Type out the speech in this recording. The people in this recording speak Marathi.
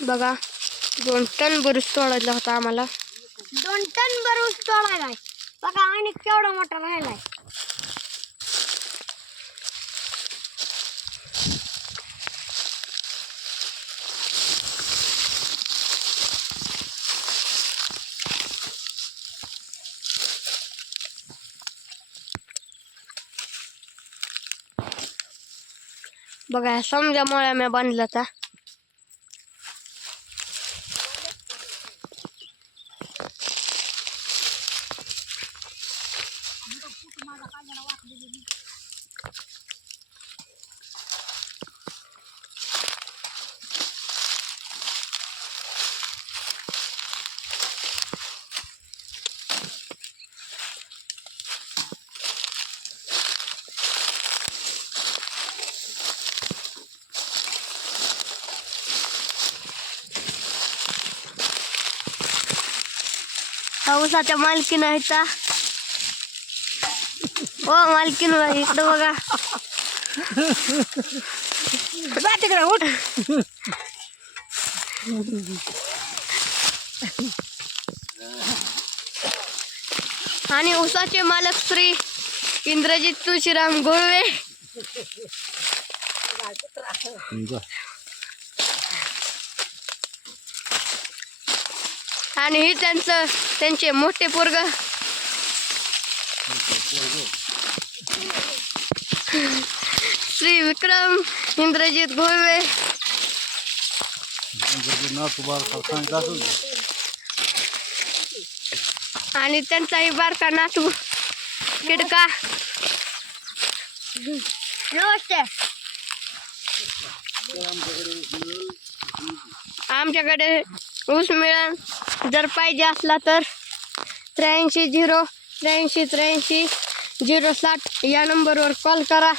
बघा दोन टन बरूच तोडायला होता आम्हाला. दोन टन भरून तोडायलाय. बघा आणि केवढा मोठा राहिलाय. बघा समजा मुळ्या मी बांधल्या त्या हा ऊसाच्या मालकीन आहेत ओ मालकीन इकडं बघा. जा तिकडे उठ. आणि ऊसाचे मालक श्री इंद्रजित तुळशीराम गोळवे. आणि हे त्यांचं त्यांचे मोठे पोरग. श्री विक्रम इंद्रजित भोवे आणि त्यांचाही बारका नातू किडका. नमस्ते. आमच्याकडे ऊस मिळेल. जर पाहिजे असला तर त्र्याऐंशी झिरो त्र्याऐंशी त्र्याऐंशी झिरो साठ या नंबरवर कॉल करा.